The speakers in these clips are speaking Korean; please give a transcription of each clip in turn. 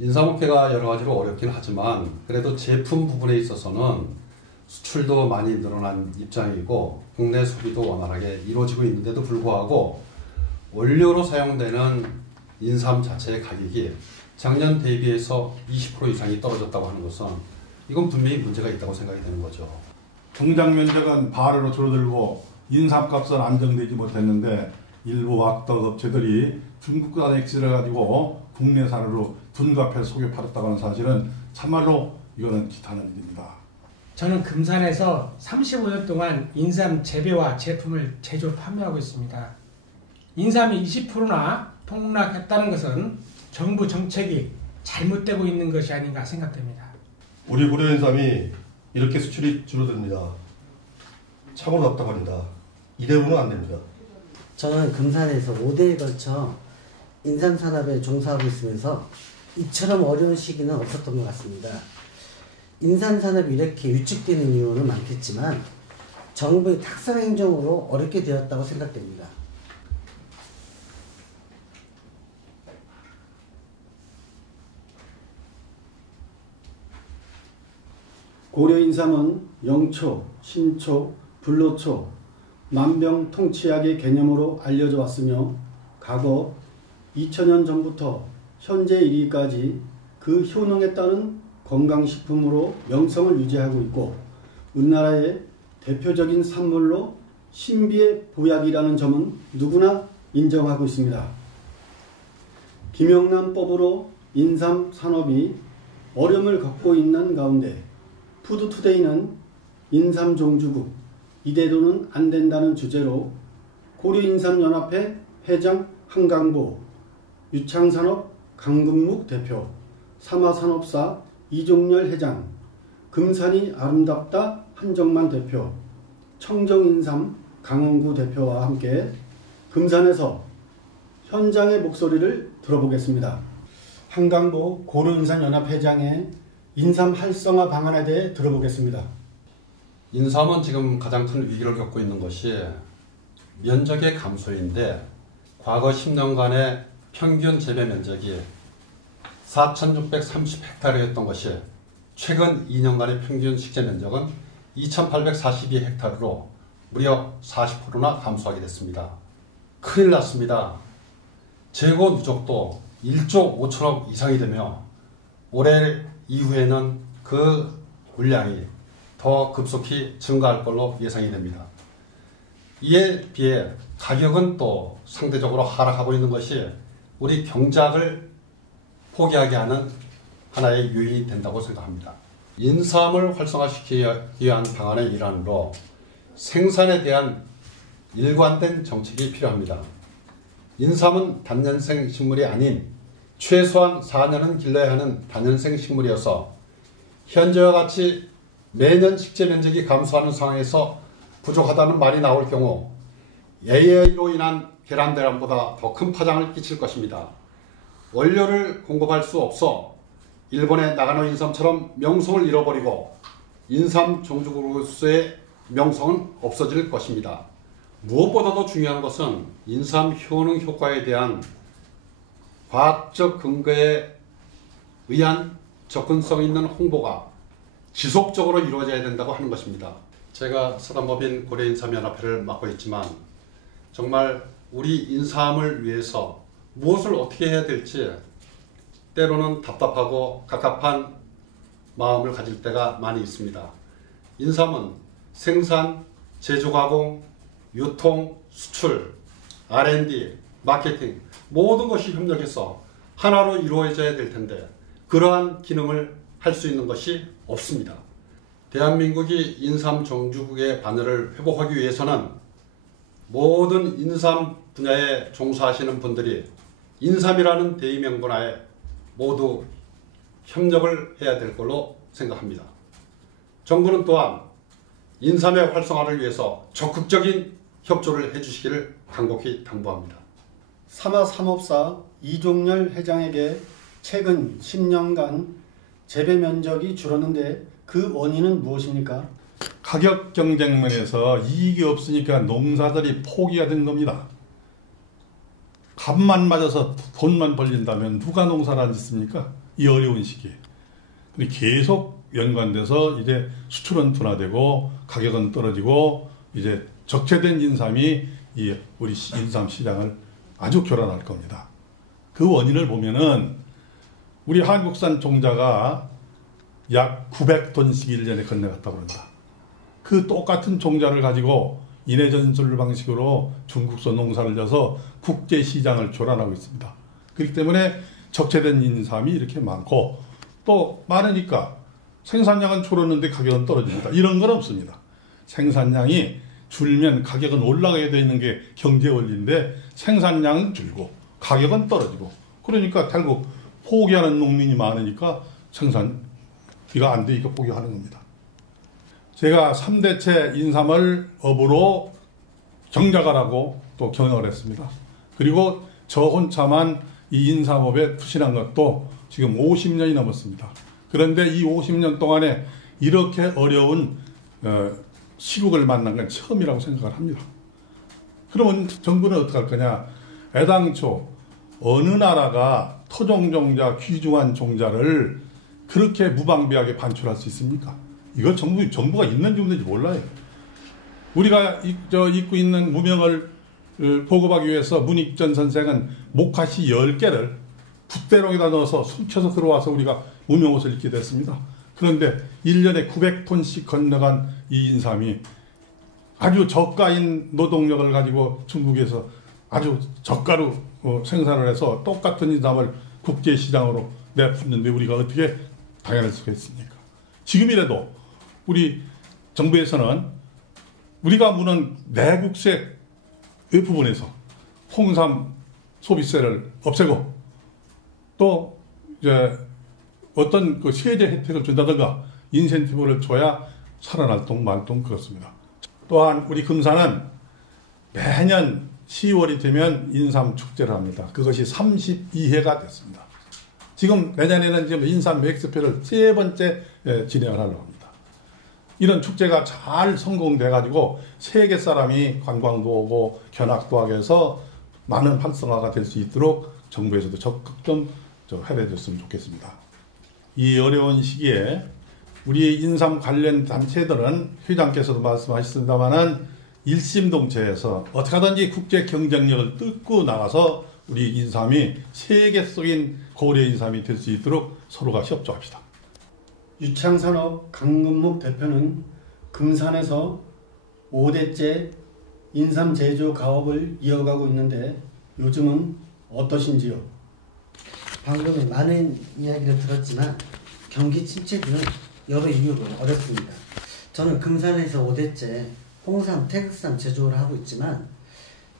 인삼업계가 여러 가지로 어렵긴 하지만 그래도 제품 부분에 있어서는 수출도 많이 늘어난 입장이고 국내 소비도 원활하게 이루어지고 있는데도 불구하고 원료로 사용되는 인삼 자체의 가격이 작년 대비해서 20% 이상이 떨어졌다고 하는 것은 이건 분명히 문제가 있다고 생각이 되는 거죠. 종장 면적은 반으로 줄어들고 인삼값은 안정되지 못했는데 일부 악덕 업체들이 중국산 액시를 가지고 국내산으로 둔갑해 속여 팔았다고 하는 사실은 참말로 이거는 기타는 일입니다. 저는 금산에서 35년 동안 인삼 재배와 제품을 제조 판매하고 있습니다. 인삼이 20%나 폭락했다는 것은 정부 정책이 잘못되고 있는 것이 아닌가 생각됩니다. 우리 고려인삼이 이렇게 수출이 줄어듭니다. 참으로 답답합니다. 이대로는 안 됩니다. 저는 금산에서 5대에 걸쳐 인삼 산업에 종사하고 있으면서 이처럼 어려운 시기는 없었던 것 같습니다. 인삼 산업이 이렇게 위축되는 이유는 많겠지만 정부의 탁상 행정으로 어렵게 되었다고 생각됩니다. 고려인삼은 영초, 신초, 불로초, 만병통치약의 개념으로 알려져 왔으며 과거 2000년 전부터 현재 이르기까지 그 효능에 따른 건강식품으로 명성을 유지하고 있고 우리나라의 대표적인 산물로 신비의 보약이라는 점은 누구나 인정하고 있습니다. 김영란법으로 인삼 산업이 어려움을 겪고 있는 가운데 푸드투데이는 인삼 종주국 이대로는 안 된다는 주제로 고려인삼연합회 회장 한강보, 유창산업 강근묵 대표, 삼화산업사 이종렬 회장, 금산이 아름답다 한정만 대표, 청정인삼 강원구 대표와 함께 금산에서 현장의 목소리를 들어보겠습니다. 한강보 고려인삼연합 회장의 인삼 활성화 방안에 대해 들어보겠습니다. 인삼은 지금 가장 큰 위기를 겪고 있는 것이 면적의 감소인데 과거 10년간의 평균 재배 면적이 4,630헥타르였던 것이 최근 2년간의 평균 식재 면적은 2,842헥타르로 무려 40%나 감소하게 됐습니다. 큰일 났습니다. 재고 누적도 1조 5천억 이상이 되며 올해 이후에는 그 물량이 더 급속히 증가할 걸로 예상이 됩니다. 이에 비해 가격은 또 상대적으로 하락하고 있는 것이 우리 경작을 포기하게 하는 하나의 요인이 된다고 생각합니다. 인삼을 활성화시키기 위한 방안의 일환으로 생산에 대한 일관된 정책이 필요합니다. 인삼은 단년생 식물이 아닌 최소한 4년은 길러야 하는 단년생 식물이어서 현재와 같이 매년 식재 면적이 감소하는 상황에서 부족하다는 말이 나올 경우 AI로 인한 계란 대란보다 더 큰 파장을 끼칠 것입니다. 원료를 공급할 수 없어 일본의 나가노 인삼처럼 명성을 잃어버리고 인삼 종주국으로서의 명성은 없어질 것입니다. 무엇보다도 중요한 것은 인삼 효능 효과에 대한 과학적 근거에 의한 접근성 있는 홍보가 지속적으로 이루어져야 된다고 하는 것입니다. 제가 사단법인 고려인삼연합회를 맡고 있지만 정말 우리 인삼을 위해서 무엇을 어떻게 해야 될지 때로는 답답하고 갑갑한 마음을 가질 때가 많이 있습니다. 인삼은 생산, 제조가공, 유통, 수출, R&D, 마케팅 모든 것이 협력해서 하나로 이루어져야 될 텐데 그러한 기능을 할 수 있는 것이 없습니다. 대한민국이 인삼 종주국의 바늘을 회복하기 위해서는 모든 인삼 분야에 종사하시는 분들이 인삼이라는 대의명분하에 모두 협력을 해야 될 걸로 생각합니다. 정부는 또한 인삼의 활성화를 위해서 적극적인 협조를 해주시기를 간곡히 당부합니다. 삼화산업사 이종렬 회장에게 최근 10년간 재배 면적이 줄었는데 그 원인은 무엇입니까? 가격 경쟁면에서 이익이 없으니까 농사들이 포기가 된 겁니다. 값만 맞아서 돈만 벌린다면 누가 농사를 안 짓습니까? 이 어려운 시기에. 근데 계속 연관돼서 이제 수출은 둔화되고 가격은 떨어지고 이제 적체된 인삼이 이 우리 인삼 시장을 아주 교란할 겁니다. 그 원인을 보면은 우리 한국산 종자가 약 900톤씩 1년에 건네갔다고 합니다. 그 똑같은 종자를 가지고 인해전술 방식으로 중국서 농사를 져서 국제시장을 교란하고 있습니다. 그렇기 때문에 적체된 인삼이 이렇게 많고 또 많으니까 생산량은 줄었는데 가격은 떨어집니다. 이런 건 없습니다. 생산량이 줄면 가격은 올라가야 되는 게 경제 원리인데 생산량은 줄고 가격은 떨어지고 그러니까 결국 포기하는 농민이 많으니까 생산비가 안 되니까 포기하는 겁니다. 제가 3대째 인삼을 업으로 경작하라고 또 경영을 했습니다. 그리고 저 혼자만 이 인삼업에 투신한 것도 지금 50년이 넘었습니다. 그런데 이 50년 동안에 이렇게 어려운 시국을 만난 건 처음이라고 생각을 합니다. 그러면 정부는 어떻게 할 거냐? 애당초 어느 나라가 토종종자, 귀중한 종자를 그렇게 무방비하게 반출할 수 있습니까? 이거 정부가 있는지 없는지 몰라요. 우리가 입고 있는 무명을 보급하기 위해서 문익전 선생은 목화시 10개를 붓대롱에다 넣어서 숨겨서 들어와서 우리가 무명옷을 입게 됐습니다. 그런데 1년에 900톤씩 건너간 이 인삼이 아주 저가인 노동력을 가지고 중국에서 아주 저가로 생산을 해서 똑같은 인삼을 국제시장으로 내뿜는데 우리가 어떻게 당연할 수가 있습니까? 지금이라도 우리 정부에서는 우리가 무는 내국세 부분에서 홍삼 소비세를 없애고 또 이제 어떤 그 세제 혜택을 준다든가 인센티브를 줘야 살아날 동 말동 그렇습니다. 또한 우리 금산은 매년 10월이 되면 인삼 축제를 합니다. 그것이 32회가 됐습니다. 지금 내년에는 지금 인삼 맥스페를 3번째 진행을 하려고 합니다. 이런 축제가 잘 성공돼 가지고 세계 사람이 관광도 오고 견학도 하게 해서 많은 활성화가 될 수 있도록 정부에서도 적극 좀 해내줬으면 좋겠습니다. 이 어려운 시기에 우리 인삼 관련 단체들은 회장께서도 말씀하셨습니다마는 일심동체에서 어떻게 하든지 국제 경쟁력을 뚫고 나가서 우리 인삼이 세계적인 고려 인삼이 될 수 있도록 서로가 협조합시다. 유창산업 강근목 대표는 금산에서 5대째 인삼 제조 가업을 이어가고 있는데 요즘은 어떠신지요? 방금에 많은 이야기를 들었지만 경기 침체 등은 여러 이유로 어렵습니다. 저는 금산에서 5대째 홍삼, 태극삼 제조를 하고 있지만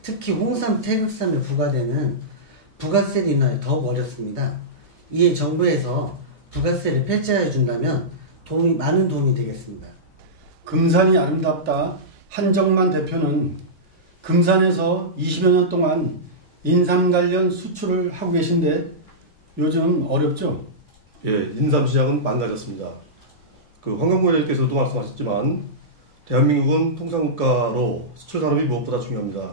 특히 홍삼, 태극삼에 부과되는 부가세로 인하여 더욱 어렵습니다. 이에 정부에서 부가세를 폐지하여 준다면 많은 도움이 되겠습니다. 금산이 아름답다 한정만 대표는 금산에서 20여 년 동안 인삼 관련 수출을 하고 계신데 요즘 어렵죠? 예, 인삼 시장은 망가졌습니다. 환경부 회장께서도 말씀하셨지만 대한민국은 통상국가로 수출 산업이 무엇보다 중요합니다.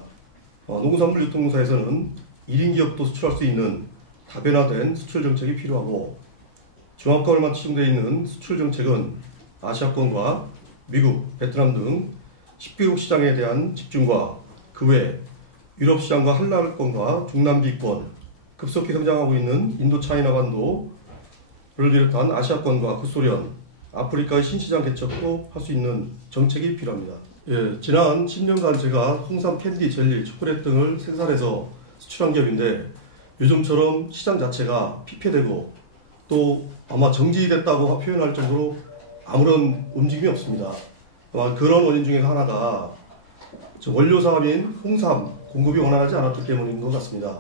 농수산물 유통공사에서는 1인 기업도 수출할 수 있는 다변화된 수출 정책이 필요하고 중앙권에만 치중되어 있는 수출 정책은 아시아권과 미국, 베트남 등 10개국 시장에 대한 집중과 그 외 유럽 시장과 한라권과 중남미권, 급속히 성장하고 있는 인도차이나 반도를 비롯한 아시아권과 구소련, 아프리카의 신시장 개척도 할 수 있는 정책이 필요합니다. 예, 지난 10년간 제가 홍삼, 캔디, 젤리, 초콜릿 등을 생산해서 수출한 기업인데 요즘처럼 시장 자체가 피폐되고 또 아마 정지됐다고 표현할 정도로 아무런 움직임이 없습니다. 아마 그런 원인 중에 하나가 원료 사업인 홍삼 공급이 원활하지 않았기 때문인 것 같습니다.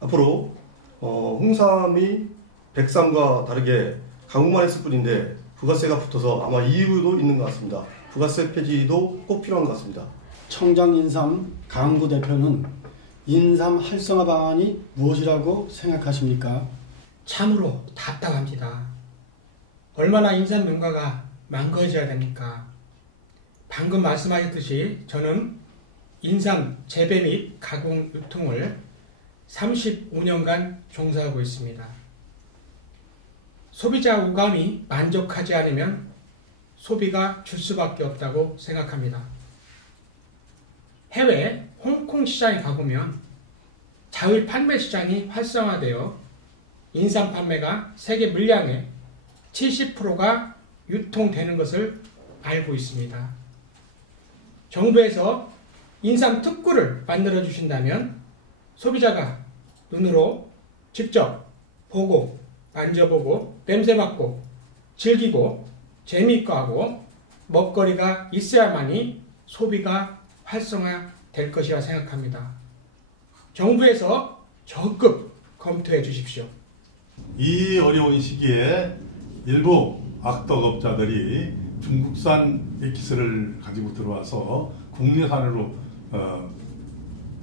앞으로 홍삼이 백삼과 다르게 가공만 했을 뿐인데 부가세가 붙어서 아마 이유도 있는 것 같습니다. 부가세 폐지도 꼭 필요한 것 같습니다. 청장인삼 강구 대표는 인삼 활성화 방안이 무엇이라고 생각하십니까? 참으로 답답합니다. 얼마나 인삼 농가가 망가져야 됩니까? 방금 말씀하셨듯이 저는 인삼 재배 및 가공 유통을 35년간 종사하고 있습니다. 소비자 우감이 만족하지 않으면 소비가 줄 수밖에 없다고 생각합니다. 해외 홍콩 시장에 가보면 자율 판매 시장이 활성화되어 인삼 판매가 세계 물량의 70%가 유통되는 것을 알고 있습니다. 정부에서 인삼 특구를 만들어 주신다면 소비자가 눈으로 직접 보고 만져보고 냄새맡고 즐기고 재미있고 하고 먹거리가 있어야만이 소비가 활성화될 것이라 생각합니다. 정부에서 적극 검토해 주십시오. 이 어려운 시기에 일부 악덕업자들이 중국산 액기스를 가지고 들어와서 국내산으로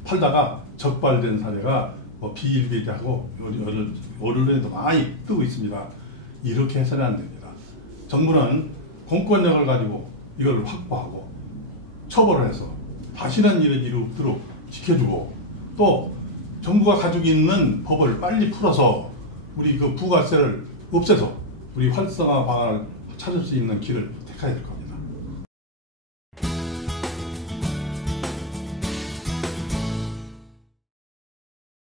팔다가 적발된 사례가 비일비재하고 언론에도 많이 뜨고 있습니다. 이렇게 해서는 안 됩니다. 정부는 공권력을 가지고 이걸 확보하고 처벌을 해서 다시는 이런 일이 없도록 지켜주고, 또 정부가 가지고 있는 법을 빨리 풀어서 우리 그 부가세를 없애서 우리 활성화 방안을 찾을 수 있는 길을 택해야 될 겁니다.